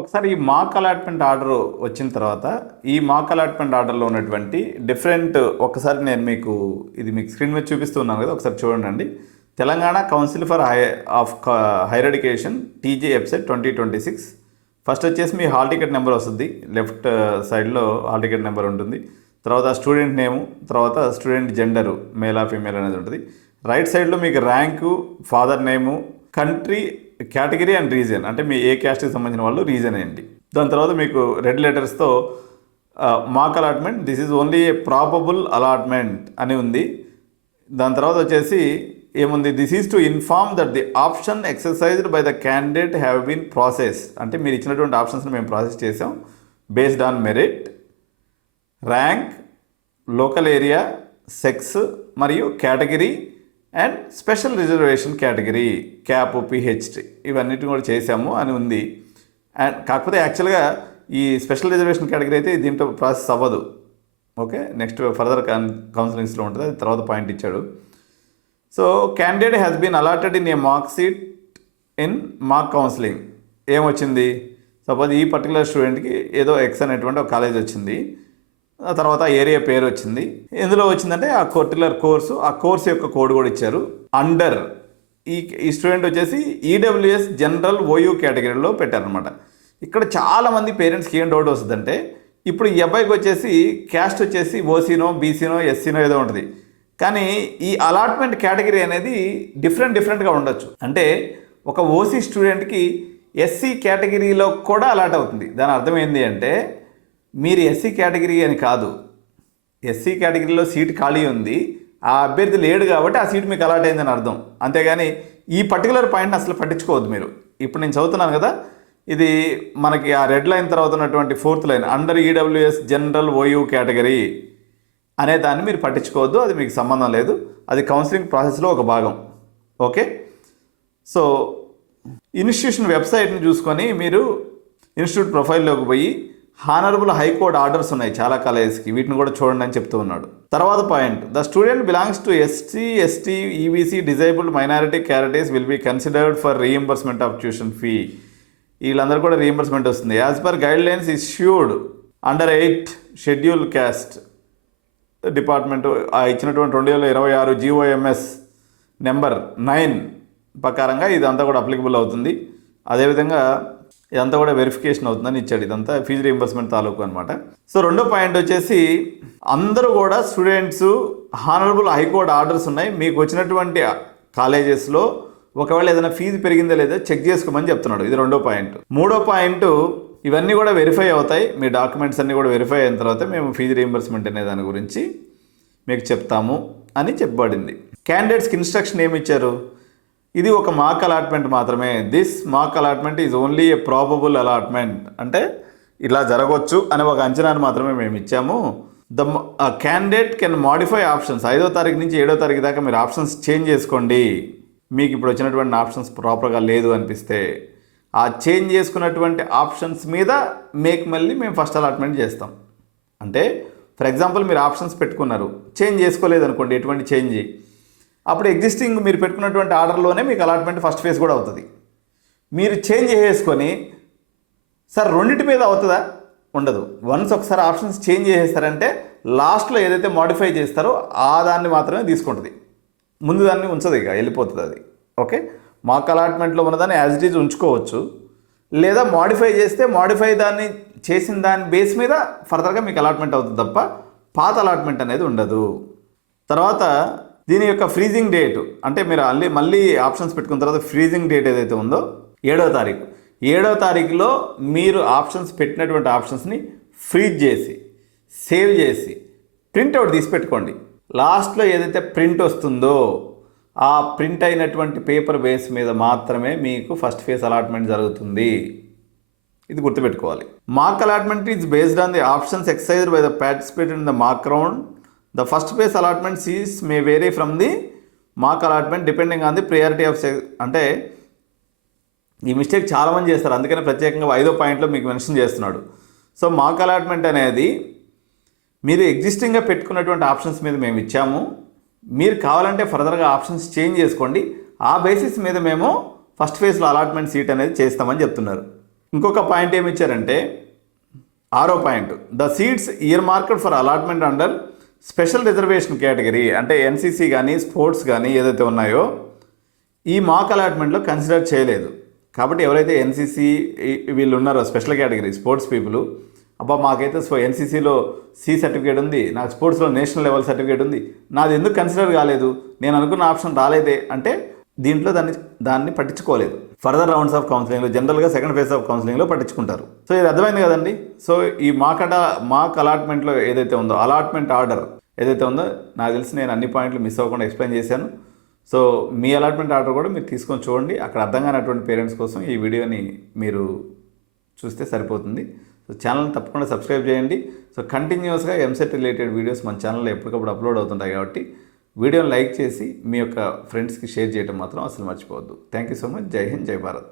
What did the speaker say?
ఒకసారి ఈ మాక్ allotment order వచ్చిన తర్వాత ఈ మాక్ అలాట్మెంట్ ఆర్డర్లో ఉన్నటువంటి డిఫరెంట్ ఒకసారి నేను మీకు స్క్రీన్ మీద చూపిస్తున్నాను కదా, ఒకసారి చూడండి. Telangana council for higher education TG website 2026. First వచ్చేసి మీ హాల్ టికెట్ నెంబర్ వస్తుంది, లెఫ్ట్ సైడ్లో హాల్ టికెట్ నెంబర్ ఉంటుంది. తర్వాత స్టూడెంట్ నేము, తర్వాత స్టూడెంట్ జెండరు మేలా ఫీమేల్ అనేది ఉంటుంది. రైట్ సైడ్లో మీకు rank, father name, country, category and reason, అంటే మీ ఏ క్యాస్ట్కి సంబంధించిన వాళ్ళు రీజన్ ఏంటి. దాని తర్వాత మీకు రెడ్ లెటర్స్తో mock allotment, this is only a probable allotment అని ఉంది. దాని తర్వాత వచ్చేసి ఏముంది, this is to inform that the option exercised by the candidate have been process, అంటే మీరు ఇచ్చినటువంటి ఆప్షన్స్ని మేము ప్రాసెస్ చేసాం based on merit, rank, local area, sex మరియు category and special reservation category, cap, PhD ఇవన్నిటిని కూడా చేసాము అని ఉంది. అండ్ కాకపోతే యాక్చువల్గా ఈ స్పెషల్ రిజర్వేషన్ కేటగిరీ అయితే దీంట్లో ప్రాసెస్ అవ్వదు. ఓకే, నెక్స్ట్ ఫర్దర్ కౌన్సిలింగ్స్లో ఉంటుంది, అది తర్వాత పాయింట్ ఇచ్చాడు. So candidate has been allotted in a mark seat in mark counselling. ఏమొచ్చింది, సపోజ్ ఈ పర్టికులర్ స్టూడెంట్కి ఏదో ఎక్స్ అనేటువంటి ఒక కాలేజ్ వచ్చింది, ఆ తర్వాత ఏరియా పేరు వచ్చింది. ఎందులో వచ్చిందంటే ఆ పర్టికులర్ కోర్సు, ఆ కోర్సు యొక్క కోడ్ కూడా ఇచ్చారు. అండర్ ఈ స్టూడెంట్ వచ్చేసి ఈడబ్ల్యూఎస్ జనరల్ ఓయూ కేటగిరీలో పెట్టారనమాట. ఇక్కడ చాలామంది పేరెంట్స్కి ఏం డౌట్ వస్తుందంటే, ఇప్పుడు ఈ అబ్బాయికి వచ్చేసి క్యాస్ట్ వచ్చేసి ఓసీనో, బీసీనో, ఎస్సీనో ఏదో ఉంటుంది, కానీ ఈ అలాట్మెంట్ కేటగిరీ అనేది డిఫరెంట్గా ఉండొచ్చు. అంటే ఒక ఓసీ స్టూడెంట్కి ఎస్సీ కేటగిరీలో కూడా అలాట్ అవుతుంది. దాని అర్థం ఏంటి అంటే, మీరు ఎస్సీ కేటగిరీ అని కాదు, ఎస్సీ కేటగిరీలో సీట్ ఖాళీ ఉంది, ఆ అభ్యర్థి లేడు కాబట్టి ఆ సీట్ మీకు అలాట్ అయిందని అర్థం. అంతేగాని ఈ పర్టికులర్ పాయింట్ని అసలు పట్టించుకోవద్దు మీరు. ఇప్పుడు నేను చదువుతున్నాను కదా, ఇది మనకి ఆ రెడ్ లైన్ తర్వాత ఉన్నటువంటి 4th line, under EWS general OU category అనే దాన్ని మీరు పట్టించుకోవద్దు, అది మీకు సంబంధం లేదు, అది కౌన్సిలింగ్ ప్రాసెస్లో ఒక భాగం. ఓకే, సో ఇన్స్టిట్యూషన్ వెబ్సైట్ని చూసుకొని మీరు ఇన్స్టిట్యూట్ ప్రొఫైల్లోకి పోయి హానరబుల్ హైకోర్టు ఆర్డర్స్ ఉన్నాయి చాలా కాలేజెస్కి, వీటిని కూడా చూడండి అని చెప్తూ ఉన్నాడు. తర్వాత point, the student belongs to ST, ST, EBC, disabled minority categories will be considered for reimbursement of tuition fee. వీళ్ళందరూ కూడా రీఎంబర్స్మెంట్ వస్తుంది as per guidelines issued under 8 schedule caste department ఇచ్చినటువంటి 2026 జీఓఎంఎస్ నెంబర్ 9 ప్రకారంగా ఇదంతా కూడా applicable అవుతుంది. అదేవిధంగా ఇదంతా కూడా వెరిఫికేషన్ అవుతుందని ఇచ్చాడు. ఇదంతా ఫీజు రీఎంబర్స్మెంట్ తాలూకు అనమాట. సో రెండో పాయింట్ వచ్చేసి, అందరూ కూడా స్టూడెంట్స్ హానరబుల్ హైకోర్టు ఆర్డర్స్ ఉన్నాయి, మీకు వచ్చినటువంటి కాలేజెస్లో ఒకవేళ ఏదైనా ఫీజు పెరిగిందా లేదా చెక్ చేసుకోమని చెప్తున్నాడు. ఇది రెండో పాయింట్. మూడో పాయింట్, ఇవన్నీ కూడా వెరిఫై అవుతాయి, మీ డాక్యుమెంట్స్ అన్నీ కూడా వెరిఫై అయిన తర్వాత మేము ఫీజు రీఎంబర్స్మెంట్ అనే దాని గురించి మీకు చెప్తాము అని చెప్పబడింది. క్యాండిడేట్స్కి ఇన్స్ట్రక్షన్ ఏమి ఇచ్చారు, ఇది ఒక మాక్ అలాట్మెంట్ మాత్రమే, this mock allotment is only a probable allotment, అంటే ఇలా జరగవచ్చు అనే ఒక అంచనాను మాత్రమే మేము ఇచ్చాము. The candidate can modify options, 5వ తారీఖు నుంచి 7వ తారీఖు దాకా మీరు ఆప్షన్స్ చేంజ్ చేసుకోండి. మీకు ఇప్పుడు వచ్చినటువంటి ఆప్షన్స్ ప్రాపర్గా లేదు అనిపిస్తే ఆ చేంజ్ చేసుకున్నటువంటి ఆప్షన్స్ మీద మళ్ళీ మేము ఫస్ట్ అలాట్మెంట్ చేస్తాం. అంటే ఫర్ ఎగ్జాంపుల్ మీరు ఆప్షన్స్ పెట్టుకున్నారు, చేంజ్ చేసుకోలేదు అనుకోండి, ఎటువంటి చేంజ్, అప్పుడు ఎగ్జిస్టింగ్ మీరు పెట్టుకున్నటువంటి ఆర్డర్లోనే మీకు అలాట్మెంట్ ఫస్ట్ ఫేజ్ కూడా అవుతుంది. మీరు చేంజ్ చేసుకొని సార్ రెండింటి మీద అవుతుందా, ఉండదు. వన్స్ ఒకసారి ఆప్షన్స్ చేంజ్ చేసేస్తారంటే లాస్ట్లో ఏదైతే మాడిఫై చేస్తారో ఆ దాన్ని మాత్రమే తీసుకుంటుంది, ముందు దాన్ని ఉంచదు, ఇక వెళ్ళిపోతుంది అది. ఓకే, మాక్ అలాట్మెంట్లో ఉన్నదాన్ని యాజ్ ఇట్ ఈజ్ ఉంచుకోవచ్చు, లేదా మాడిఫై చేస్తే మాడిఫై దాన్ని చేసిన దాని బేస్ మీద ఫర్దర్గా మీకు అలాట్మెంట్ అవుతుంది తప్ప పాత అలాట్మెంట్ అనేది ఉండదు. తర్వాత దీని యొక్క ఫ్రీజింగ్ డేట్, అంటే మీరు మళ్ళీ ఆప్షన్స్ పెట్టుకున్న తర్వాత ఫ్రీజింగ్ డేట్ ఏదైతే ఉందో 7వ తారీఖు, 7వ తారీఖులో మీరు ఆప్షన్స్ పెట్టినటువంటి ఆప్షన్స్ని ఫ్రీజ్ చేసి సేవ్ చేసి ప్రింట్అవుట్ తీసి పెట్టుకోండి. లాస్ట్లో ఏదైతే ప్రింట్ వస్తుందో ఆ ప్రింట్ అయినటువంటి పేపర్ బేస్ మీద మాత్రమే మీకు ఫస్ట్ ఫేజ్ అలాట్మెంట్ జరుగుతుంది. ఇది గుర్తుపెట్టుకోవాలి. Mock allotment is based on the options exercised by the participant in the mock round. The first phase allotment seats may vary from the mark allotment depending on the priority of అంటే ఈ mistake చాలామంది చేస్తారు, అందుకనే ప్రత్యేకంగా 5వ పాయింట్లో మీకు mention చేస్తున్నాడు. సో మార్క్ అలాట్మెంట్ అనేది మీరు ఎగ్జిస్టింగ్గా పెట్టుకున్నటువంటి ఆప్షన్స్ మీద మేము ఇచ్చాము, మీరు కావాలంటే ఫర్దర్గా ఆప్షన్స్ చేంజ్ చేసుకోండి, ఆ బేసిస్ మీద మేము ఫస్ట్ ఫేజ్లో అలాట్మెంట్ సీట్ అనేది చేస్తామని చెప్తున్నారు. ఇంకొక పాయింట్ ఏమి ఇచ్చారంటే 6వ point, the seats year marked for allotment under special reservation category, అంటే ఎన్సీసీ కానీ స్పోర్ట్స్ కానీ ఏదైతే ఉన్నాయో ఈ మాక్ అలాట్మెంట్లో కన్సిడర్ చేయలేదు. కాబట్టి ఎవరైతే ఎన్సీసీ వీళ్ళు ఉన్నారో స్పెషల్ కేటగిరీ స్పోర్ట్స్ పీపుల్, అబ్బా మాకైతే ఎన్సీసీలో సి సర్టిఫికేట్ ఉంది, నాకు స్పోర్ట్స్లో నేషనల్ లెవెల్ సర్టిఫికేట్ ఉంది, నాది ఎందుకు కన్సిడర్ కాలేదు, నేను అనుకున్న ఆప్షన్ రాలేదే అంటే దీంట్లో దాన్ని పట్టించుకోలేదు. ఫర్దర్ రౌండ్స్ ఆఫ్ కౌన్సిలింగ్లో జనరల్గా సెకండ్ ఫేజ్ ఆఫ్ కౌన్సిలింగ్లో పట్టించుకుంటారు. సో ఇది అర్థమైంది కదండి. సో ఈ మాక్ అలాట్మెంట్లో ఏదైతే ఉందో అలాట్మెంట్ ఆర్డర్ ఏదైతే ఉందో నాకు తెలిసి నేను అన్ని పాయింట్లు మిస్ అవ్వకుండా ఎక్స్ప్లెయిన్ చేశాను. సో మీ అలాట్మెంట్ ఆర్డర్ కూడా మీరు తీసుకొని చూడండి. అక్కడ అర్థం కానటువంటి పేరెంట్స్ కోసం ఈ వీడియోని మీరు చూస్తే సరిపోతుంది. సో ఛానల్ని తప్పకుండా సబ్స్క్రైబ్ చేయండి. సో కంటిన్యూస్గా ఎంసెట్ రిలేటెడ్ వీడియోస్ మన ఛానల్లో ఎప్పటికప్పుడు అప్లోడ్ అవుతుంటాయి కాబట్టి వీడియోని లైక్ చేసి మీ యొక్క ఫ్రెండ్స్కి షేర్ చేయడం మాత్రం అసలు మర్చిపోవద్దు. Thank you so much. జై హింద్, జై భారత్.